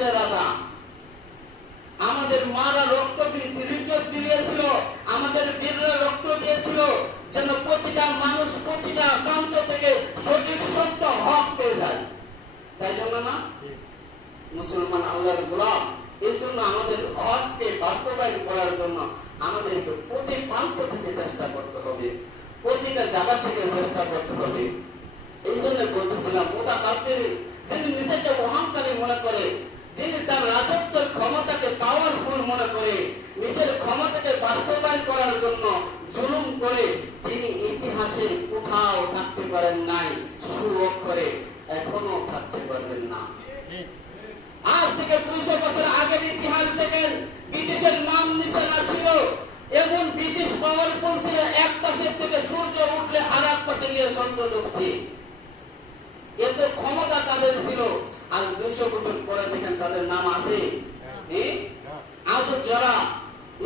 ছেলে রাজা। আমাদের মারা রক্ত দিয়েছিল, আমাদের বীররা রক্ত দিয়েছিল, যেন প্রতিটা মানুষ প্রতিটা প্রান্ত থেকে সঠিক সত্য হক পেয়ে যায়। তাই জন্য না মুসলমান আল্লাহর গোলাম, এই জন্য আমাদের হককে বাস্তবায়ন করার জন্য আমাদেরকে প্রতি প্রান্ত থেকে চেষ্টা করতে হবে, প্রতিটা জায়গা থেকে চেষ্টা করতে হবে। এই জন্য বলতেছিলাম মুতাকাব্বির, যিনি নিজেকে অহংকারী মনে করে, যিনি তার রাজত্বের ক্ষমতাকে পাওয়ারফুল মনে করে, নিজের ক্ষমতাকে বাস্তবায়ন করার জন্য জুলুম করে, তিনি ইতিহাসে কোথাও থাকতে পারেন নাই, সুঅক্ষরে এখনো থাকতে পারবেন না। আজ থেকে 200 বছর আগের ইতিহাস দেখেন, ব্রিটিশের নাম নিশানা ছিল, এমন ব্রিটিশ পাওয়ারফুল ছিল, এক পাশে থেকে সূর্য উঠলে আর এক পাশে গিয়ে চন্দ্র ডুবছে, এত ক্ষমতা তাদের ছিল। আজ 200 বছর পরে দেখেন তাদের নাম আছে। আজ যারা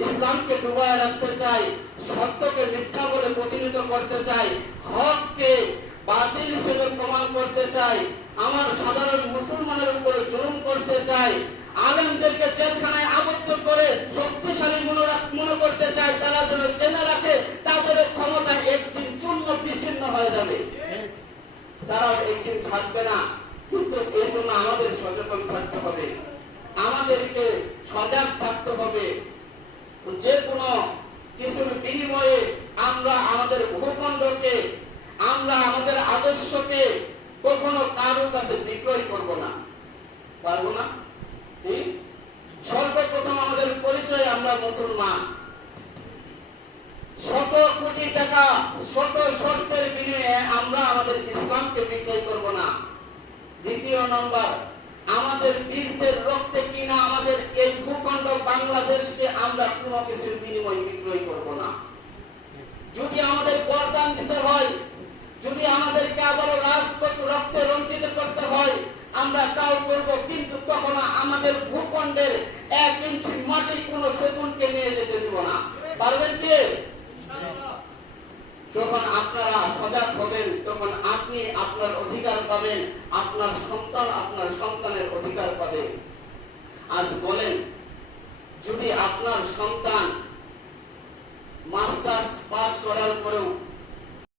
ইসলামকে ডুবায় রাখতে চায়, সত্যকে মিথ্যা বলে প্রতিনিধিত্ব করতে চায়, হককে বাতিল হিসেবে প্রমাণ করতে চায়, আমার সাধারণ মুসলমানের উপরে জুলুম করতে চায়, আলেমদেরকে জেলখানায় আবদ্ধ করে শক্তিশালী মনে করতে চায়, তারা যেন জেনে রাখে তাদের ক্ষমতা একদিন চূর্ণ বিচ্ছিন্ন হয়ে যাবে, তারাও একদিন থাকবে না। কিন্তু এই জন্য আমাদের সচেতন থাকতে হবে, আমাদেরকে সজাগ থাকতে হবে। যে কোনো কিছুর বিনিময়ে আমরা আমাদের ভূখণ্ডকে, আমরা আমাদের আদর্শকে কখনো কারোর কাছে বিক্রয় করব না, পারবো না। সর্বপ্রথম আমাদের পরিচয়, আমরা মুসলমান। শত কোটি টাকা শত শর্তের বিনিময়ে আমরা আমাদের ইসলামকে বিক্রয় করব না। দ্বিতীয় নম্বর, আমাদের বীরদের রক্তে কিনা আমাদের এই ভূখণ্ড বাংলাদেশকে আমরা কোনো কিছুর বিনিময় বিক্রয় করব না। যদি আমাদের বরদান দিতে হয়, যদি আমাদেরকে আবারও রাজপথ রক্তে রঞ্জিত করতে হয়, আমরা তাও করব, কিন্তু কখনো আমাদের ভূখণ্ডের 1 ইঞ্চি মাটি কোনো শকুনকে নিয়ে যেতে দেব না। পারবেন কি? যখন আপনারা সজাগ হবেন, তখন আপনি আপনার অধিকার পাবেন, আপনার সন্তান আপনার সন্তানের অধিকার পাবে। আজ বলেন, যদি আপনার সন্তান মাস্টার্স পাস করার পরেও